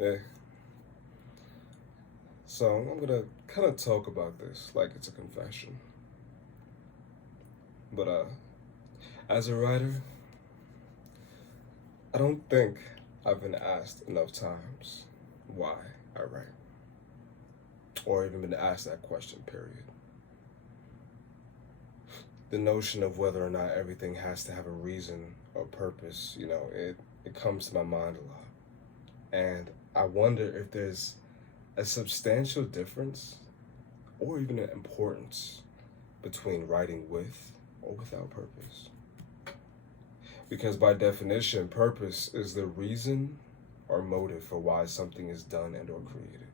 Yeah. So I'm gonna kind of talk about this like it's a confession. But as a writer, I don't think I've been asked enough times why I write, or even been asked that question. Period. The notion of whether or not everything has to have a reason or purpose, it comes to my mind a lot, and I wonder if there's a substantial difference or even an importance between writing with or without purpose. Because by definition, purpose is the reason or motive for why something is done and or created.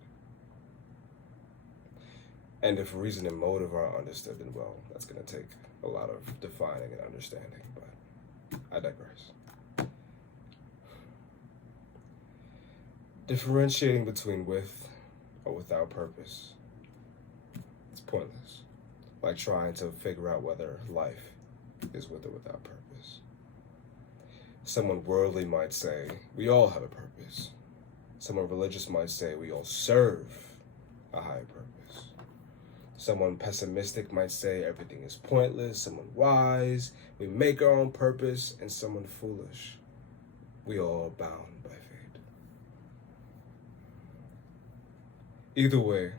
And if reason and motive are understood, then well, that's going to take a lot of defining and understanding, but I digress. Differentiating between with or without purpose, it's pointless. Like trying to figure out whether life is with or without purpose. Someone worldly might say, we all have a purpose. Someone religious might say, we all serve a higher purpose. Someone pessimistic might say, everything is pointless. Someone wise, we make our own purpose. And someone foolish, we all bound by fate. Either way,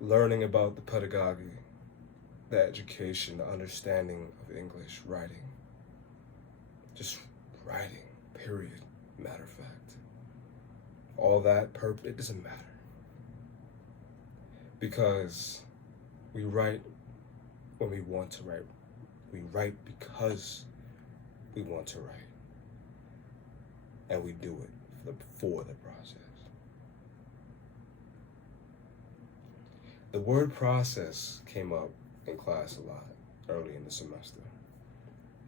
learning about the pedagogy, the education, the understanding of English, writing, just writing, period, matter of fact. All that purpose, it doesn't matter. Because we write when we want to write. We write because we want to write. And we do it for the process. The word process came up in class a lot early in the semester.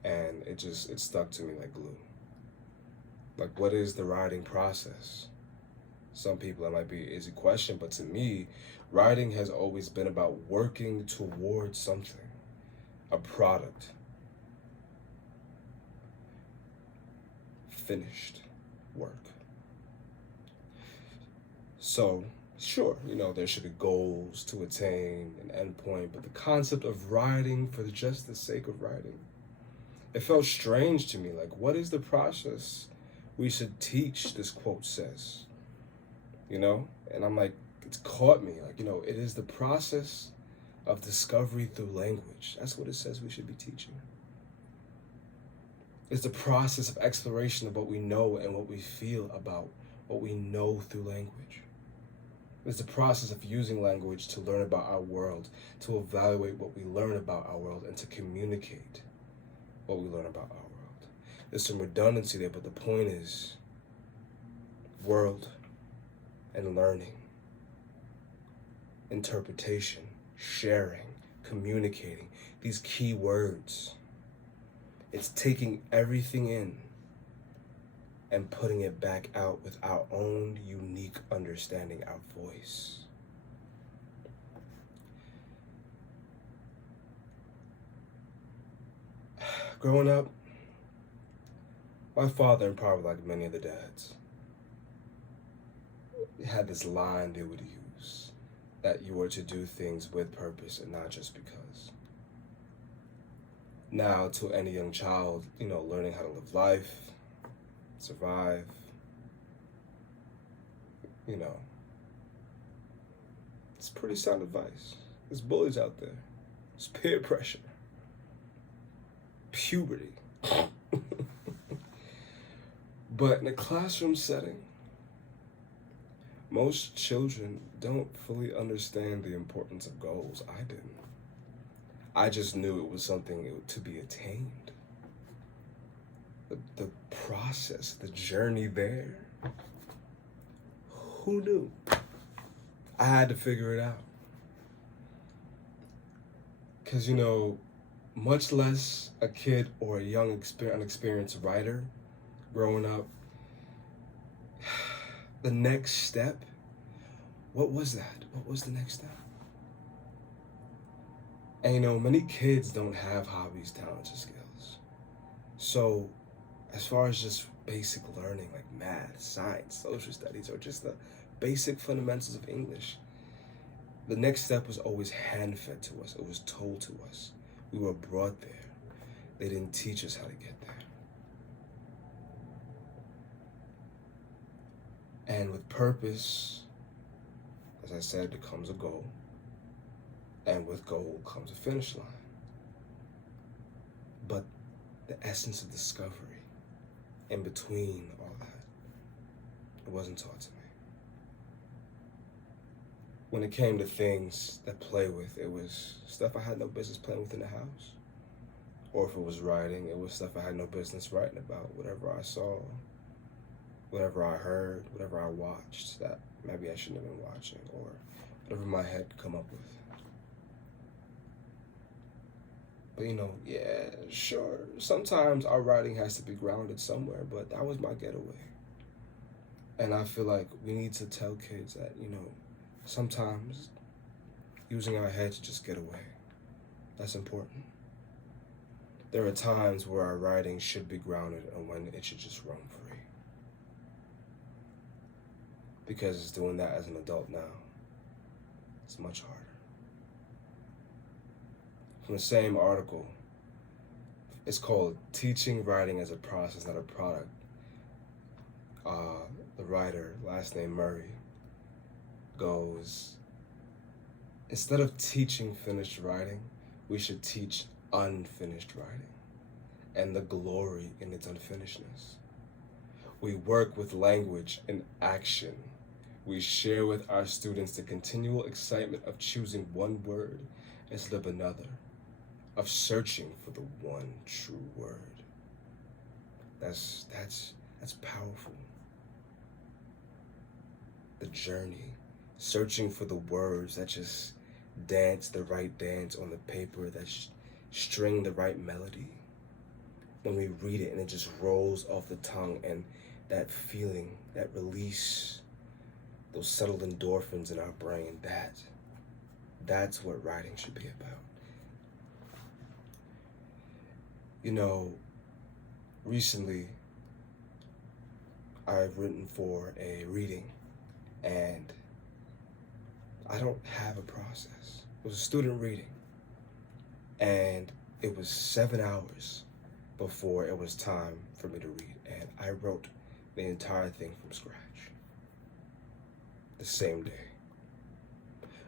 And it stuck to me like glue. Like, what is the writing process? Some people, that might be an easy question, but to me, writing has always been about working towards something, a product, finished work. So, sure, there should be goals to attain, an endpoint, but the concept of writing for just the sake of writing, it felt strange to me. Like, what is the process we should teach, this quote says? And I'm like, it's caught me. Like, it is the process of discovery through language. That's what it says we should be teaching. It's the process of exploration of what we know and what we feel about what we know through language. It's the process of using language to learn about our world, to evaluate what we learn about our world, and to communicate what we learn about our world. There's some redundancy there, but the point is world and learning, interpretation, sharing, communicating, these key words. It's taking everything in and putting it back out with our own unique understanding, our voice. Growing up, my father, and probably like many of the dads, had this line they would use, that you were to do things with purpose and not just because. Now, to any young child, learning how to live life, survive, it's pretty sound advice. There's bullies out there. There's peer pressure. Puberty. But in a classroom setting, most children don't fully understand the importance of goals. I didn't. I just knew it was something to be attained. The process, the journey there, who knew? I had to figure it out. Because, much less a kid or a young, unexperienced writer growing up, the next step, what was that? What was the next step? And many kids don't have hobbies, talents, or skills. So as far as just basic learning like math, science, social studies, or just the basic fundamentals of English, the next step was always hand-fed to us. It was told to us. We were brought there. They didn't teach us how to get there. And with purpose, as I said, there comes a goal. And with goal comes a finish line. But the essence of discovery in between all that, it wasn't taught to me. When it came to things that play with, it was stuff I had no business playing with in the house. Or if it was writing, it was stuff I had no business writing about. Whatever I saw, whatever I heard, whatever I watched that maybe I shouldn't have been watching, or whatever my head could come up with. But yeah, sure, sometimes our writing has to be grounded somewhere, but that was my getaway. And I feel like we need to tell kids that, sometimes using our head to just get away, that's important. There are times where our writing should be grounded and when it should just roam free. Because it's doing that as an adult now, it's much harder. From the same article, it's called Teaching Writing as a Process, Not a Product. The writer, last name Murray, goes, instead of teaching finished writing, we should teach unfinished writing and the glory in its unfinishedness. We work with language and action. We share with our students the continual excitement of choosing one word instead of another, of searching for the one true word. That's powerful. The journey, searching for the words that just dance the right dance on the paper, that string the right melody. When we read it and it just rolls off the tongue, and that feeling, that release, those subtle endorphins in our brain, that's what writing should be about. Recently, I've written for a reading, and I don't have a process. It was a student reading, and it was 7 hours before it was time for me to read, and I wrote the entire thing from scratch, the same day.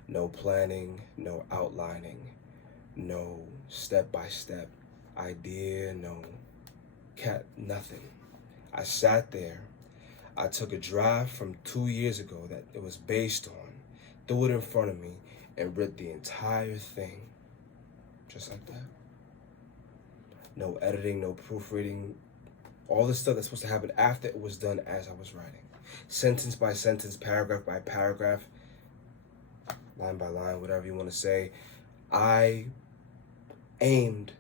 No planning, no outlining, no step-by-step idea, no nothing. I sat there, I took a draft from 2 years ago that it was based on, threw it in front of me, and read the entire thing, just like that. No editing, no proofreading, all the stuff that's supposed to happen after it was done as I was writing. Sentence by sentence, paragraph by paragraph, line by line, whatever you want to say. I aimed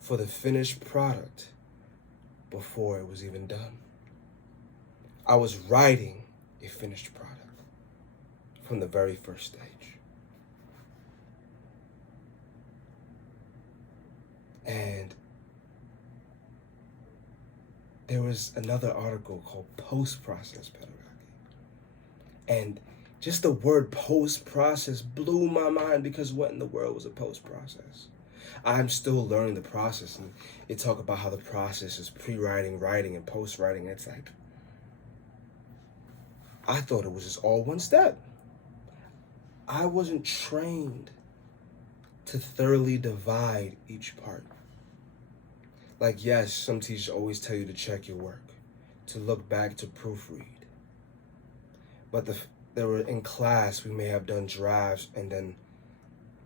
for the finished product before it was even done. I was writing a finished product from the very first stage. And there was another article called Post-Process Pedagogy. And just the word post-process blew my mind, because what in the world was a post-process? I'm still learning the process, and they talk about how the process is pre-writing, writing, and post-writing. It's like, I thought it was just all one step. I wasn't trained to thoroughly divide each part. Like, yes, some teachers always tell you to check your work, to look back, to proofread. But in class, we may have done drafts and then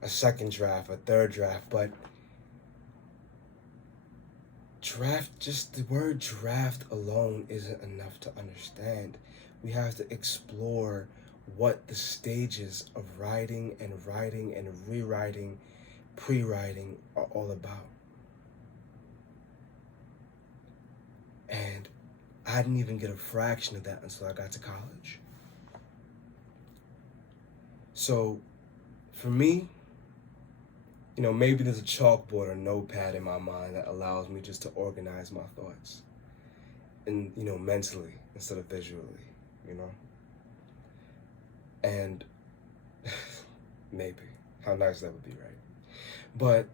a second draft, a third draft, but just the word draft alone isn't enough to understand. We have to explore what the stages of writing and rewriting, pre-writing are all about. And I didn't even get a fraction of that until I got to college. So for me, maybe there's a chalkboard or notepad in my mind that allows me just to organize my thoughts. and mentally instead of visually, you know. And maybe how nice that would be, right? But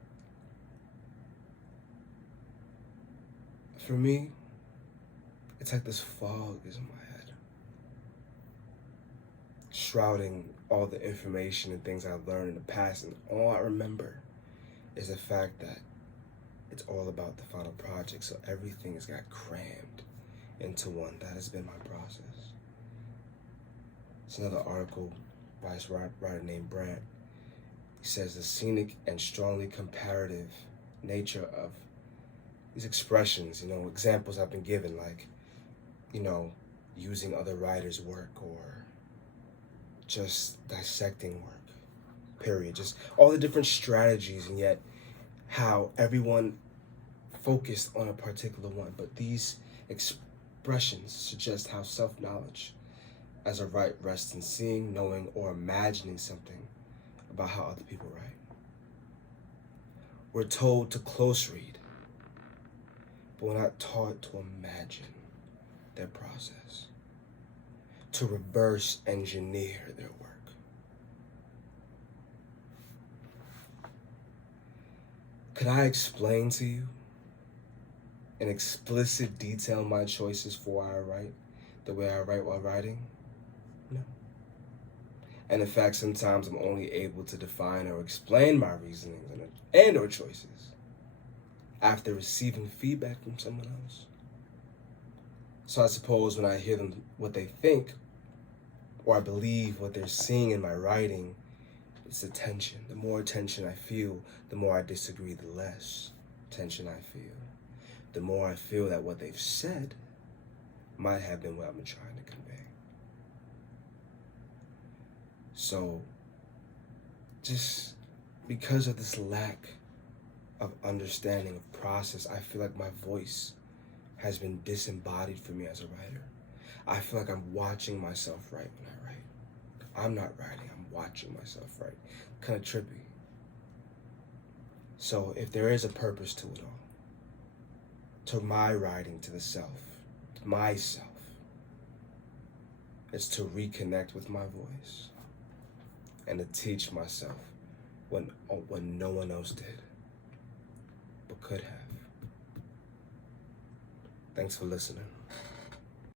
for me, it's like this fog is in my head, shrouding all the information and things I've learned in the past, and all I remember is the fact that it's all about the final project. So everything has got crammed into one. That has been my process. It's another article by this writer named Brandt. He says the scenic and strongly comparative nature of these expressions, examples I've been given, like, using other writers' work or just dissecting work, period. Just all the different strategies, and yet how everyone focused on a particular one. But these expressions suggest how self-knowledge as a right rests in seeing, knowing, or imagining something about how other people write. We're told to close read, but we're not taught to imagine their process, to reverse engineer their work. Could I explain to you in explicit detail my choices for why I write, the way I write while writing? No. And in fact, sometimes I'm only able to define or explain my reasonings and or choices after receiving feedback from someone else. So I suppose when I hear them, what they think, or I believe what they're seeing in my writing, it's the tension. The more tension I feel, the more I disagree, the less tension I feel. The more I feel that what they've said might have been what I've been trying to convey. So, just because of this lack of understanding of process, I feel like my voice has been disembodied for me as a writer. I feel like I'm watching myself write when I write. I'm not writing, I'm watching myself write. Kind of trippy. So if there is a purpose to it all, to my writing, to the self, to myself, it's to reconnect with my voice and to teach myself when no one else did, but could have. Thanks for listening.